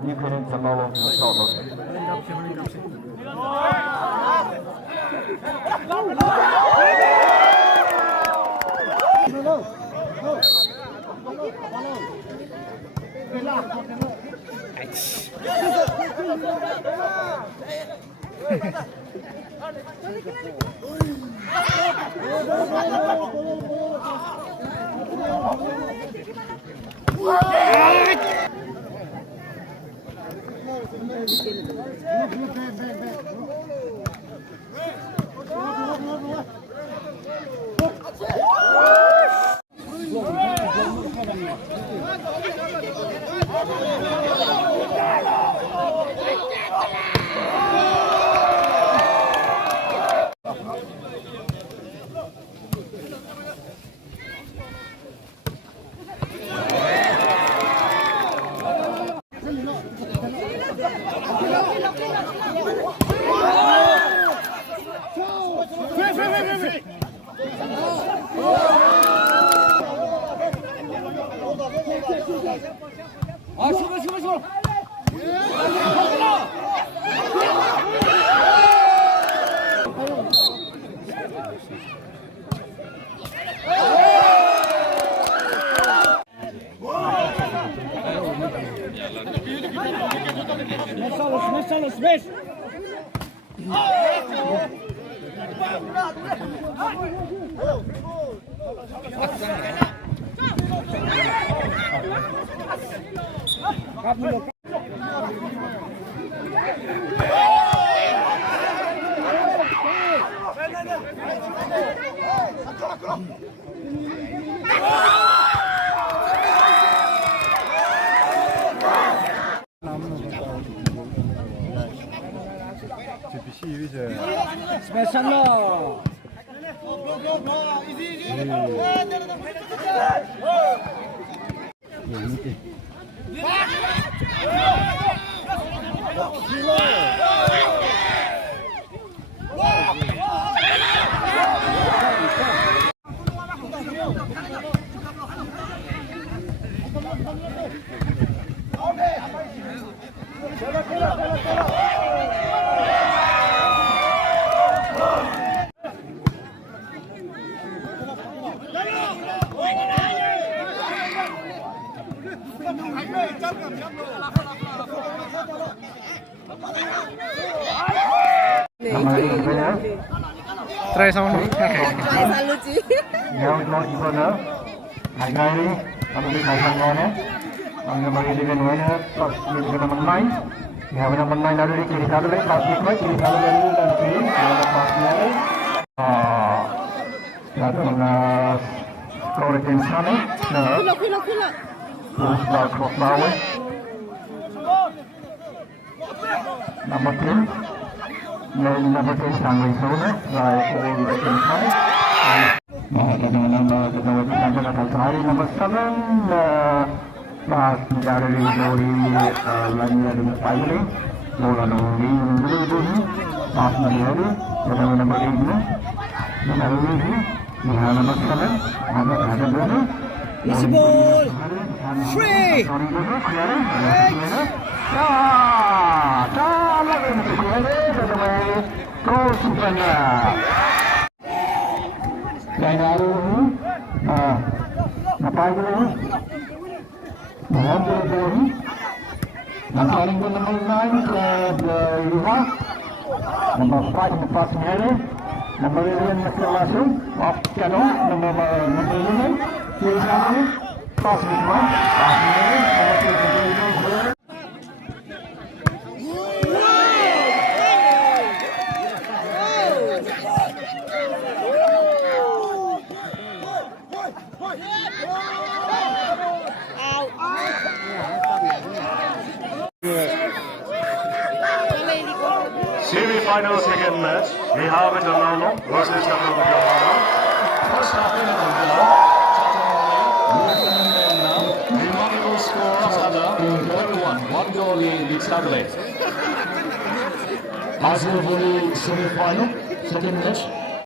2分に坂をスタート。Spesial. Try sama nih. Try selalu sih. Yang mau gimana? Harga ini, kamu bisa sanggahnya. Kamu bagi dengan mana? Pas dengan menang. Ya benar menang dari kiri satu lagi, pas kiri satu lagi dan kiri. Kalau pasnya, datang skor tim sana. Nah, terus cross bawah. Nomor 10. Number 10 Sangwei Sona, right away with the inside. Number 7, Mas dari Lori lainnya dengan Piley, bola Lori dulu, Mas Mariani, dengan number 8, number 8, number 7, ada dulu. Easy ball. Free. Terus benar. Lalu, apa ini? Nomor 2, nanti nomor 9 ke 5, nomor 5 pas ini, nomor 11 masih masuk, piano, nomor 5, kiri satu, pas 5, pas ini, nomor 7. Semi-final second match, we have in Donaldo versus Yokohama. First half in remarkable score of Sada, 1 goal in Saturday. As for the semi-final second match,